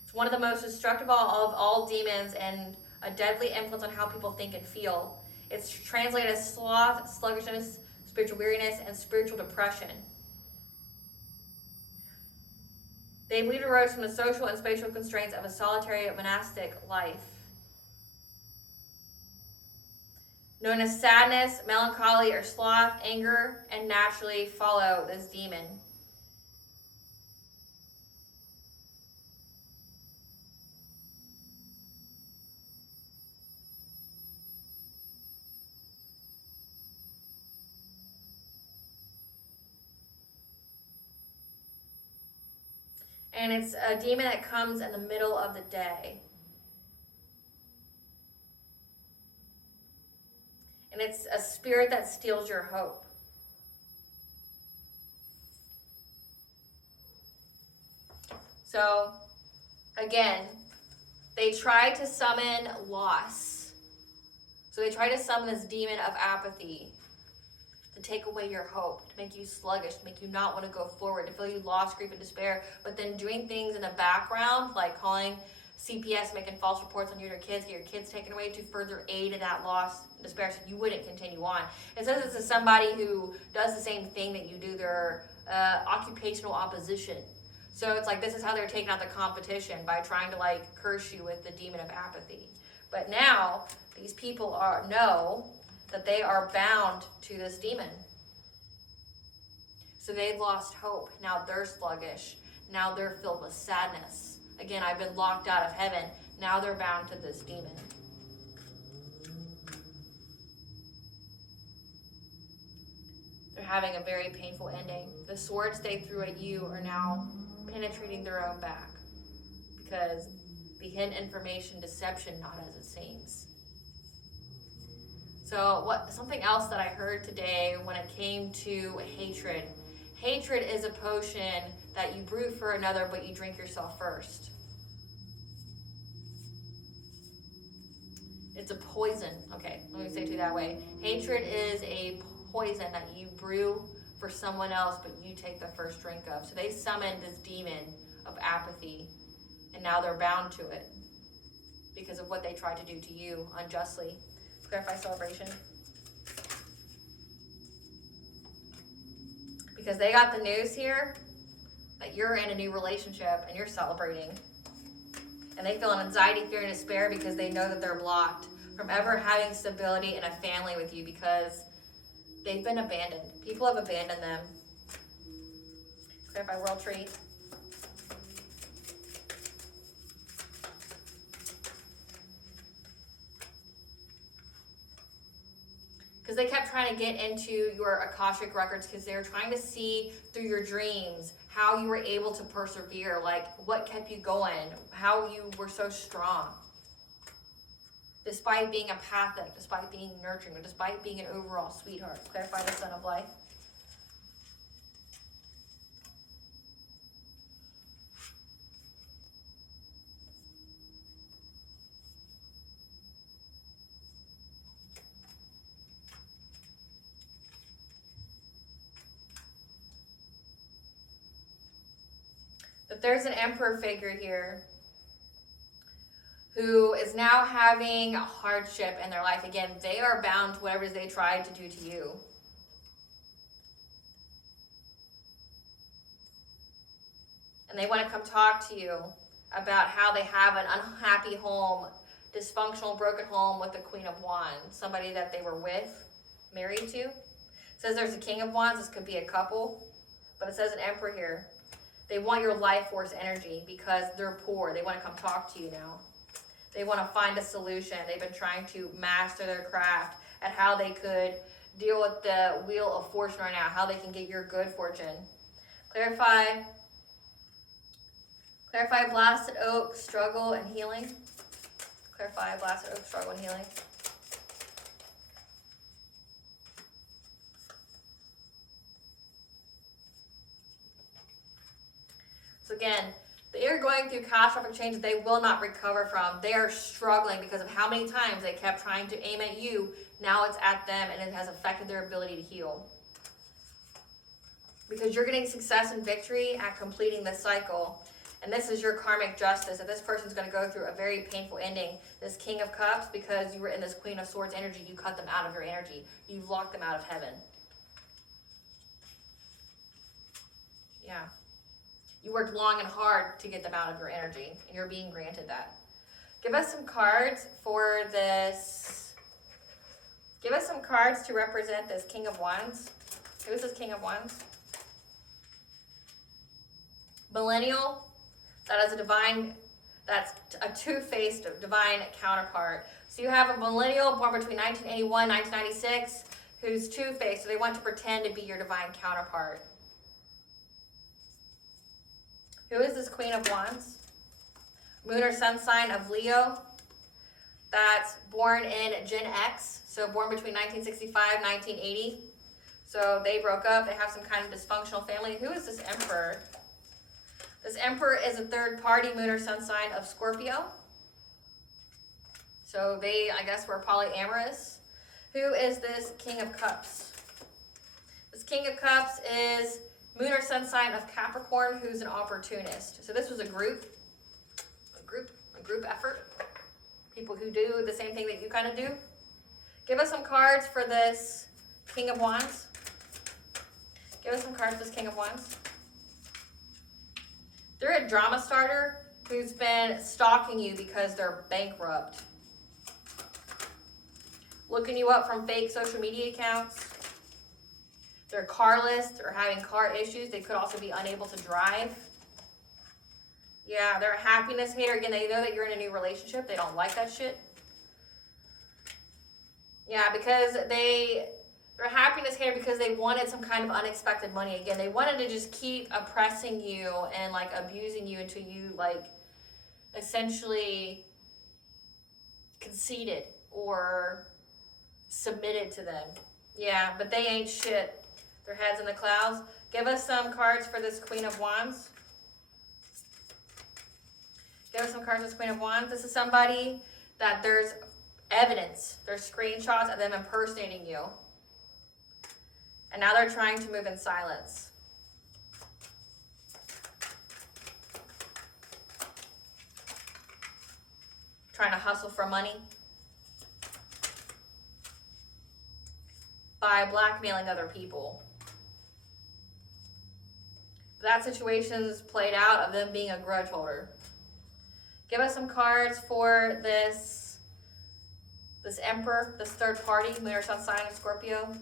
It's one of the most destructive of all demons and a deadly influence on how people think and feel. It's translated as sloth, sluggishness, spiritual weariness, and spiritual depression. They believe it arose from the social and spatial constraints of a solitary monastic life. Known as sadness, melancholy, or sloth, anger, and naturally follow this demon. And it's a demon that comes in the middle of the day. And it's a spirit that steals your hope. So, again, they try to summon loss. So they try to summon this demon of apathy to take away your hope, to make you sluggish, to make you not want to go forward, to feel you lost, grief, and despair. But then doing things in the background, like calling CPS, making false reports on you and your kids, get your kids taken away to further aid in that loss and despair so you wouldn't continue on. It says this is somebody who does the same thing that you do. They're occupational opposition. So it's like this is how they're taking out the competition, by trying to like curse you with the demon of apathy. But now these people know that they are bound to this demon. So they've lost hope. Now they're sluggish. Now they're filled with sadness. Again, I've been locked out of heaven. Now they're bound to this demon. They're having a very painful ending. The swords they threw at you are now penetrating their own back, because the hidden information, deception, not as it seems. So something else that I heard today when it came to hatred. Hatred is a potion that you brew for another, but you drink yourself first. It's a poison. Okay, let me say it to you that way. Hatred is a poison that you brew for someone else, but you take the first drink of. So they summoned this demon of apathy, and now they're bound to it because of what they tried to do to you unjustly. Clarify celebration. Because they got the news here that you're in a new relationship and you're celebrating. And they feel an anxiety, fear, and despair because they know that they're blocked from ever having stability in a family with you because they've been abandoned. People have abandoned them. Clarify world tree. Because they kept trying to get into your Akashic records because they were trying to see through your dreams how you were able to persevere, like what kept you going, how you were so strong. Despite being apathic, despite being nurturing, despite being an overall sweetheart. Clarify the Sun of Life. But there's an Emperor figure here who is now having a hardship in their life. Again, they are bound to whatever they tried to do to you. And they want to come talk to you about how they have an unhappy home, dysfunctional, broken home with the Queen of Wands, somebody that they were with, married to. It says there's a King of Wands. This could be a couple, but it says an Emperor here. They want your life force energy because they're poor. They want to come talk to you now. They want to find a solution. They've been trying to master their craft at how they could deal with the wheel of fortune right now, how they can get your good fortune. Clarify blasted oak, struggle, and healing. Clarify blasted oak, struggle, and healing. So again, they are going through catastrophic change they will not recover from. They are struggling because of how many times they kept trying to aim at you. Now it's at them, and it has affected their ability to heal. Because you're getting success and victory at completing this cycle. And this is your karmic justice, that this person's going to go through a very painful ending. This King of Cups, because you were in this Queen of Swords energy, you cut them out of your energy. You've locked them out of heaven. Yeah. You worked long and hard to get them out of your energy, and you're being granted that. Give us some cards for this. Give us some cards to represent this King of Wands. Who is this King of Wands? Millennial. That is a divine, that's a two-faced divine counterpart. So you have a millennial born between 1981 and 1996 who's two-faced. So they want to pretend to be your divine counterpart. Who is this Queen of Wands? Moon or sun sign of Leo. That's born in Gen X. So born between 1965 and 1980. So they broke up. They have some kind of dysfunctional family. Who is this Emperor? This Emperor is a third party moon or sun sign of Scorpio. So they, I guess, were polyamorous. Who is this King of Cups? This King of Cups is moon or sun sign of Capricorn, who's an opportunist. So this was a group effort. People who do the same thing that you kind of do. Give us some cards for this King of Wands. Give us some cards for this King of Wands. They're a drama starter who's been stalking you because they're bankrupt. Looking you up from fake social media accounts. They're carless or having car issues. They could also be unable to drive. Yeah, they're a happiness hater. Again, they know that you're in a new relationship. They don't like that shit. Yeah, because they're a happiness hater because they wanted some kind of unexpected money. Again, they wanted to just keep oppressing you and like abusing you until you like essentially conceded or submitted to them. Yeah, but they ain't shit. Their heads in the clouds. Give us some cards for this Queen of Wands. Give us some cards for this Queen of Wands. This is somebody that there's evidence. There's screenshots of them impersonating you. And now they're trying to move in silence. Trying to hustle for money. By blackmailing other people. That situation's played out of them being a grudge holder. Give us some cards for this Emperor, this third party, moon or sun sign of Scorpio.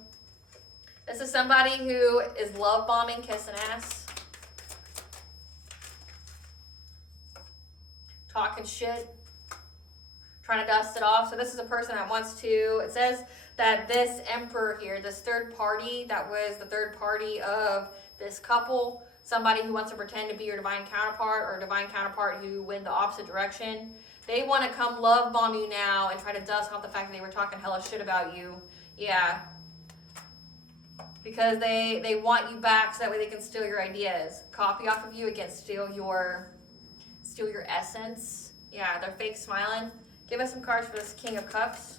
This is somebody who is love bombing, kissing ass. Talking shit. Trying to dust it off. So this is a person that wants to, it says that this Emperor here, this third party, that was the third party of this couple, somebody who wants to pretend to be your divine counterpart, or a divine counterpart who went the opposite direction. They want to come love bomb you now and try to dust off the fact that they were talking hella shit about you. Yeah. Because they want you back so that way they can steal your ideas. Copy off of you, again, steal your essence. Yeah, they're fake smiling. Give us some cards for this King of Cups.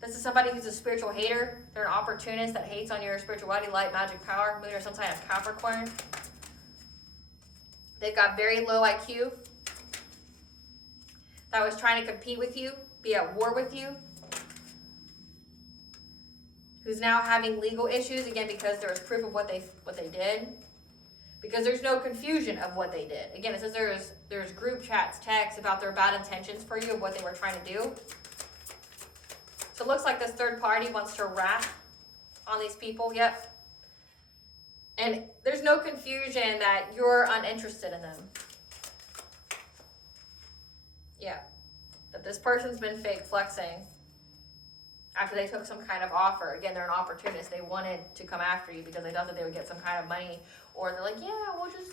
This is somebody who's a spiritual hater. They're an opportunist that hates on your spirituality, light, magic, power. Moon or some sign of Capricorn. They've got very low IQ. That was trying to compete with you, be at war with you. Who's now having legal issues, again, because there was proof of what they did. Because there's no confusion of what they did. Again, it says there's group chats, texts about their bad intentions for you, of what they were trying to do. So it looks like this third party wants to rat on these people. Yep. And there's no confusion that you're uninterested in them. Yeah. That this person's been fake flexing after they took some kind of offer. Again, they're an opportunist. They wanted to come after you because they thought that they would get some kind of money. Or they're like, yeah, we'll just,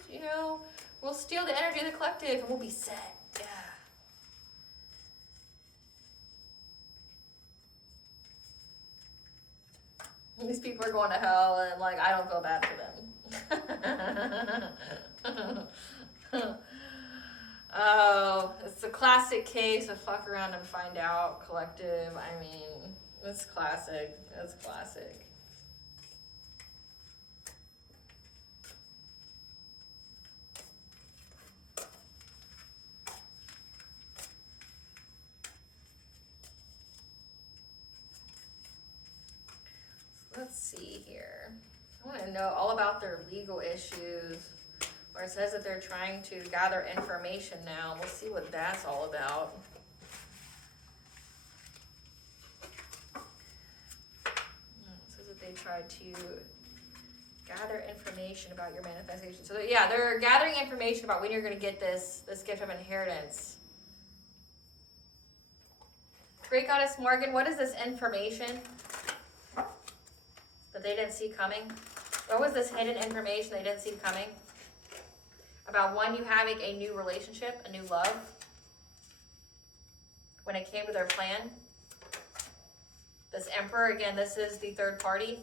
we'll steal the energy of the collective and we'll be set. Yeah. These people are going to hell, and I don't feel bad for them. Oh, it's a classic case of fuck around and find out collective. I mean, it's classic. It's classic. Let's see here. I want to know all about their legal issues. Where it says that they're trying to gather information now. We'll see what that's all about. It says that they tried to gather information about your manifestation. So yeah, they're gathering information about when you're going to get this gift of inheritance. Great Goddess Morgan, what is this information that they didn't see coming? What was this hidden information they didn't see coming? About one, you having a new relationship, a new love, when it came to their plan. This Emperor, again, this is the third party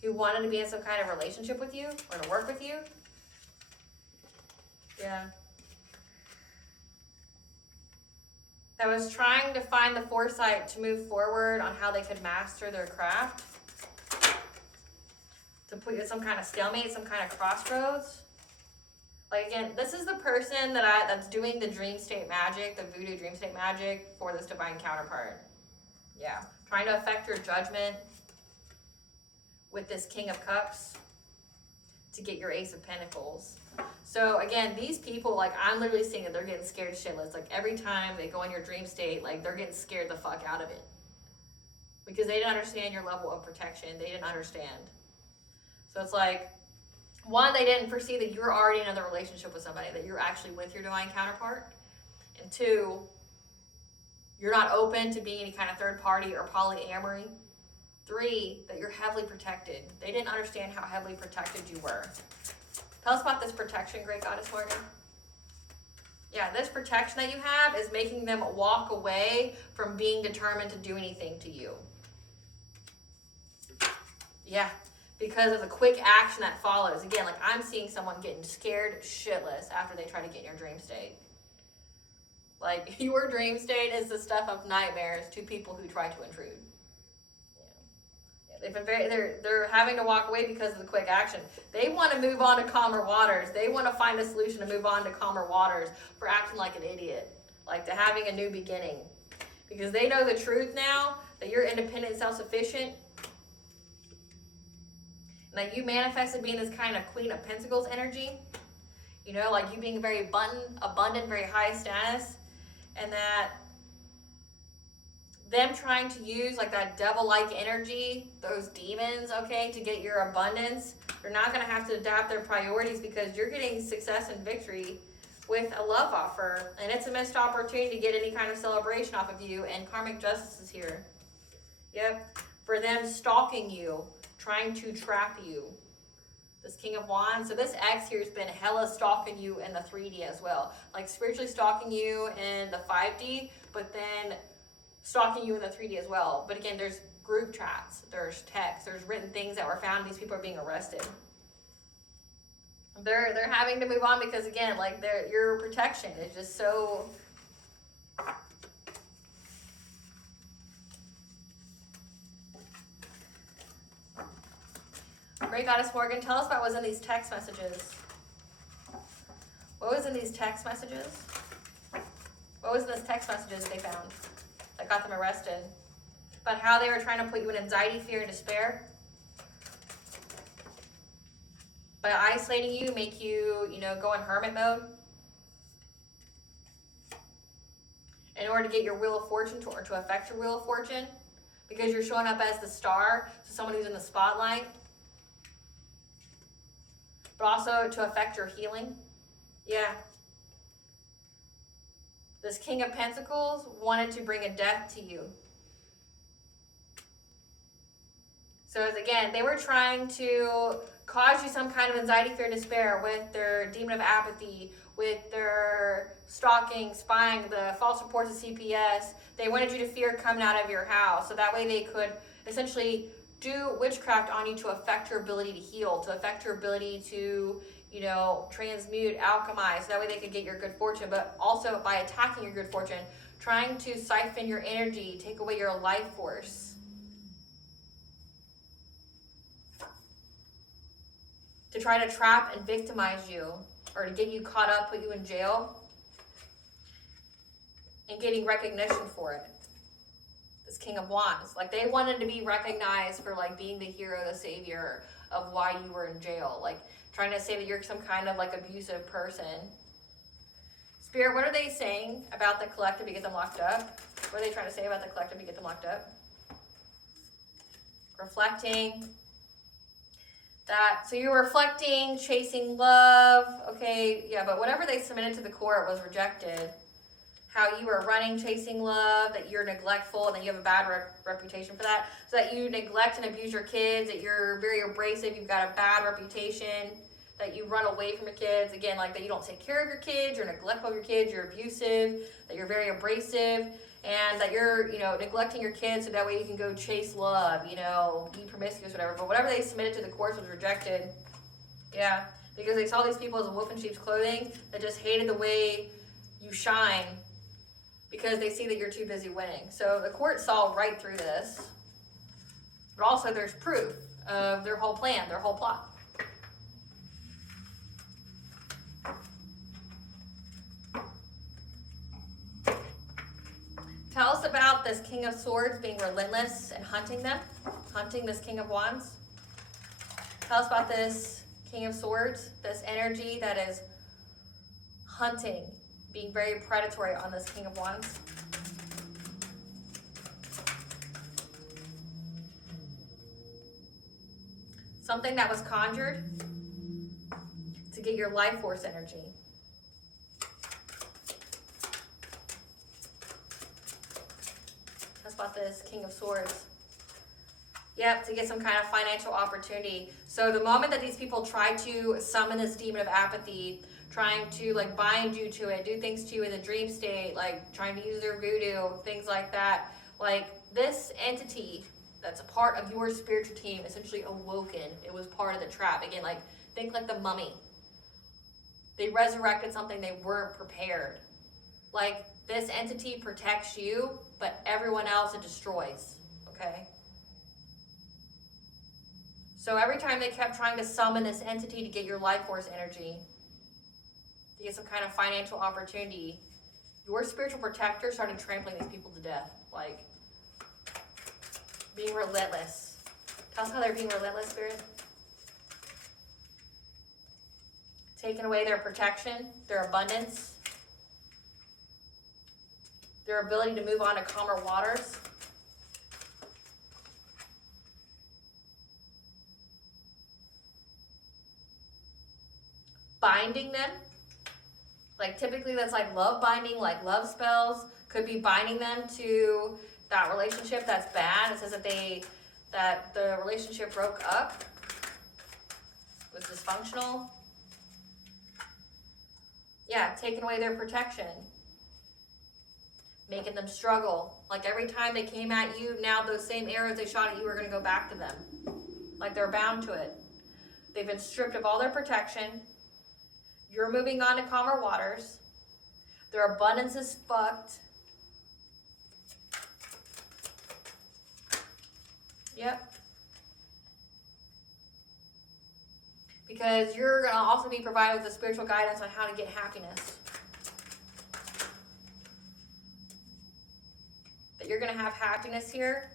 who wanted to be in some kind of relationship with you or to work with you. Yeah. That was trying to find the foresight to move forward on how they could master their craft. To put you at some kind of stalemate, some kind of crossroads. Again, this is the person that's doing the dream state magic, the voodoo dream state magic for this divine counterpart. Yeah. Trying to affect your judgment with this King of Cups to get your Ace of Pentacles. So again, these people, I'm literally seeing that they're getting scared shitless. Every time they go in your dream state, they're getting scared the fuck out of it. Because they didn't understand your level of protection. They didn't understand. So it's one, they didn't foresee that you were already in another relationship with somebody, that you're actually with your divine counterpart. And two, you're not open to being any kind of third party or polyamory. Three, that you're heavily protected. They didn't understand how heavily protected you were. Tell us about this protection, Great Goddess Morgan. Yeah, this protection that you have is making them walk away from being determined to do anything to you. Yeah. Because of the quick action that follows. Again, I'm seeing someone getting scared shitless after they try to get in your dream state. Your dream state is the stuff of nightmares to people who try to intrude. Yeah. They've been they're having to walk away because of the quick action. They want to move on to calmer waters. They want to find a solution to move on to calmer waters for acting like an idiot. To having a new beginning. Because they know the truth now, that you're independent and self-sufficient. That you manifested being this kind of Queen of Pentacles energy. You being very abundant, very high status. And that them trying to use that devil-like energy, those demons, okay, to get your abundance. They're not going to have to adapt their priorities because you're getting success and victory with a love offer. And it's a missed opportunity to get any kind of celebration off of you. And karmic justice is here. Yep. For them stalking you. Trying to trap you. This King of Wands. So this X here has been hella stalking you in the 3D as well. Like spiritually stalking you in the 5D, but then stalking you in the 3D as well. But again, there's group chats, there's texts, there's written things that were found. These people are being arrested. They're having to move on because again, like your protection is just so. Great Goddess Morgan, tell us about what was in these text messages. What was in these text messages? What was in those text messages they found that got them arrested? About how they were trying to put you in anxiety, fear, and despair. By isolating you, make you, go in hermit mode. In order to get your wheel of fortune or to affect your wheel of fortune. Because you're showing up as the star, so someone who's in the spotlight. But also to affect your healing. Yeah. This King of Pentacles wanted to bring a death to you. So again, they were trying to cause you some kind of anxiety, fear, despair with their demon of apathy, with their stalking, spying, the false reports of CPS. They wanted you to fear coming out of your house. So that way they could essentially do witchcraft on you to affect your ability to heal, to affect your ability to, transmute, alchemize. So that way they could get your good fortune. But also by attacking your good fortune, trying to siphon your energy, take away your life force. To try to trap and victimize you, or to get you caught up, put you in jail, and getting recognition for it. This King of Wands, like they wanted to be recognized for like being the hero, the savior of why you were in jail, like trying to say that you're some kind of like abusive person. Spirit, what are they saying about the collective to get them locked up? What are they trying to say about the collective to get them locked up? Reflecting. So you're reflecting, chasing love, okay, yeah, but whatever they submitted to the court was rejected. How you were running, chasing love, that you're neglectful, and that you have a bad reputation for that. So that you neglect and abuse your kids, that you're very abrasive, you've got a bad reputation, that you run away from your kids, again, like that you don't take care of your kids, you're neglectful of your kids, you're abusive, that you're very abrasive, and that you're, neglecting your kids so that way you can go chase love, be promiscuous, whatever. But whatever they submitted to the courts was rejected. Yeah, because they saw these people as a wolf in sheep's clothing that just hated the way you shine because they see that you're too busy winning. So the court saw right through this. But also there's proof of their whole plan, their whole plot. Tell us about this King of Swords being relentless and hunting them. Hunting this King of Wands. Tell us about this King of Swords, this energy that is hunting, being very predatory on this King of Wands. Something that was conjured to get your life force energy. About this King of Swords. Yep, to get some kind of financial opportunity. So the moment that these people try to summon this demon of apathy, trying to like bind you to it, do things to you in the dream state, like trying to use their voodoo, things like that, like this entity that's a part of your spiritual team essentially awoken. It was part of the trap. Again, like think like the mummy. They resurrected something they weren't prepared. Like this entity protects you, but everyone else it destroys, okay? So every time they kept trying to summon this entity to get your life force energy, to get some kind of financial opportunity, your spiritual protector started trampling these people to death, like being relentless. Tell us how they're being relentless, Spirit. Taking away their protection, their abundance, their ability to move on to calmer waters. Binding them. Like typically that's like love binding, like love spells. Could be binding them to that relationship that's bad. It says that the relationship broke up. was dysfunctional. Yeah, taking away their protection. Making them struggle. Like every time they came at you, now those same arrows they shot at you are going to go back to them. Like they're bound to it. They've been stripped of all their protection. You're moving on to calmer waters. Their abundance is fucked. Yep. Because you're going to also be provided with the spiritual guidance on how to get happiness. That you're going to have happiness here.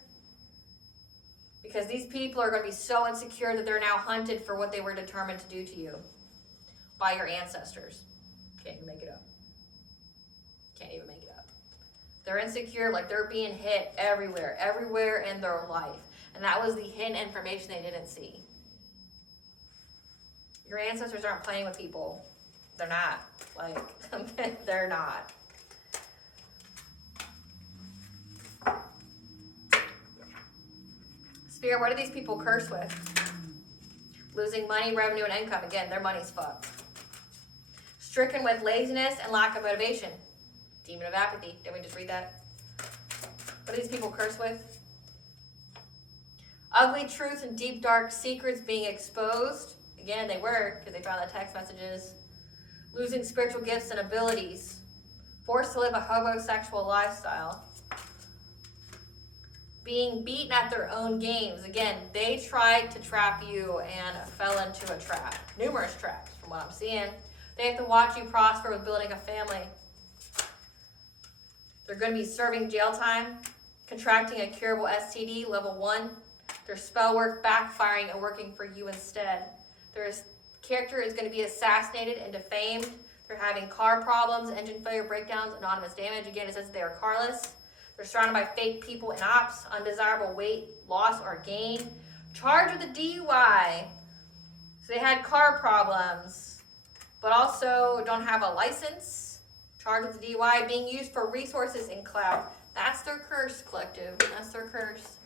Because these people are going to be so insecure that they're now hunted for what they were determined to do to you. By your ancestors. Can't even make it up. Can't even make it up. They're insecure, like they're being hit everywhere in their life. And that was the hidden information they didn't see. Your ancestors aren't playing with people. They're not. Like, they're not. Spirit, what do these people curse with? Losing money, revenue, and income. Again, their money's fucked. Stricken with laziness and lack of motivation. Demon of apathy. Did we just read that? What do these people curse with? Ugly truths and deep dark secrets being exposed. Again, they were, because they found the text messages. Losing spiritual gifts and abilities. Forced to live a homosexual lifestyle. Being beaten at their own games. Again, they tried to trap you and fell into a trap. Numerous traps, from what I'm seeing. They have to watch you prosper with building a family. They're going to be serving jail time, contracting a curable STD, level 1. Their spell work backfiring and working for you instead. Their character is going to be assassinated and defamed. They're having car problems, engine failure, breakdowns, anonymous damage. Again, it says they are carless. They're surrounded by fake people and ops, undesirable weight, loss, or gain. Charged with a DUI. So they had car problems, but also don't have a license. Charged with a DUI, being used for resources in cloud. That's their curse, collective. That's their curse.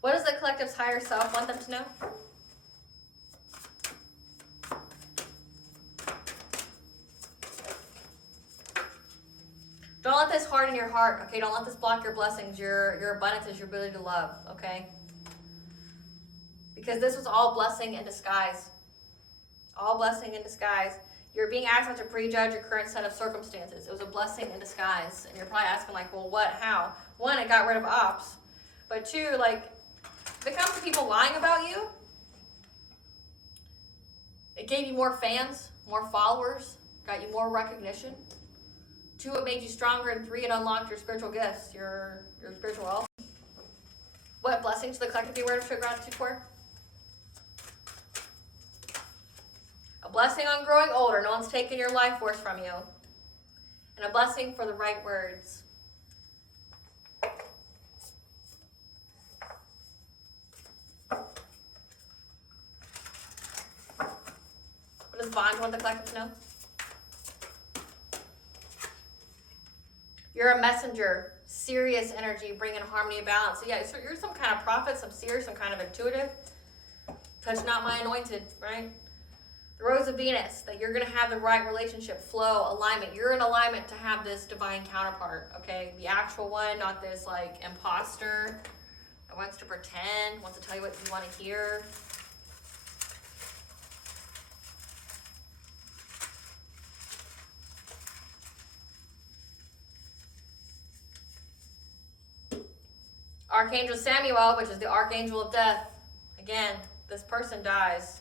What does the collective's higher self want them to know? Don't let this harden your heart, okay? Don't let this block your blessings, your abundances, your ability to love, okay? Because this was all blessing in disguise. All blessing in disguise. You're being asked not to prejudge your current set of circumstances. It was a blessing in disguise. And you're probably asking, like, well, what, how? One, it got rid of ops. But two, like, if it comes to people lying about you, it gave you more fans, more followers, got you more recognition. Two, it made you stronger. And three, it unlocked your spiritual gifts, your spiritual wealth. What blessings should the collective be aware of, show gratitude for? A blessing on growing older. No one's taking your life force from you. And a blessing for the right words. What does Bond want the collective to know? You're a messenger, serious energy, bringing harmony and balance. So yeah, so you're some kind of prophet, some seer, some kind of intuitive. Touch not my anointed, right? The Rose of Venus, that you're going to have the right relationship, flow, alignment. You're in alignment to have this divine counterpart, okay? The actual one, not this like imposter that wants to pretend, wants to tell you what you want to hear. Archangel Samuel, which is the Archangel of Death. Again, this person dies.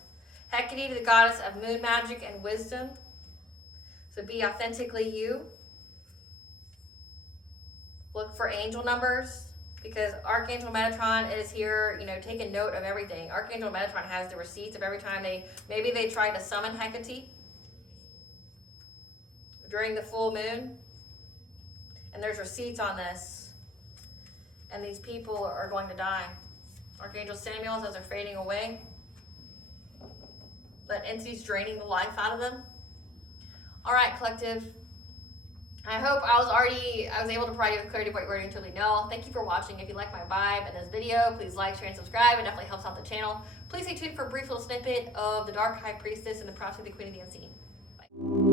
Hecate, the goddess of moon magic and wisdom. So be authentically you. Look for angel numbers, because Archangel Metatron is here, taking note of everything. Archangel Metatron has the receipts of every time maybe they tried to summon Hecate during the full moon. And there's receipts on this. And these people are going to die. Archangel Samuel, as they're fading away. That entity's draining the life out of them. All right, collective. I hope I was able to provide you with clarity of what you already truly know. Thank you for watching. If you like my vibe in this video, please like, share, and subscribe. It definitely helps out the channel. Please stay tuned for a brief little snippet of the Dark High Priestess and the Prophecy of the Queen of the Unseen. Bye.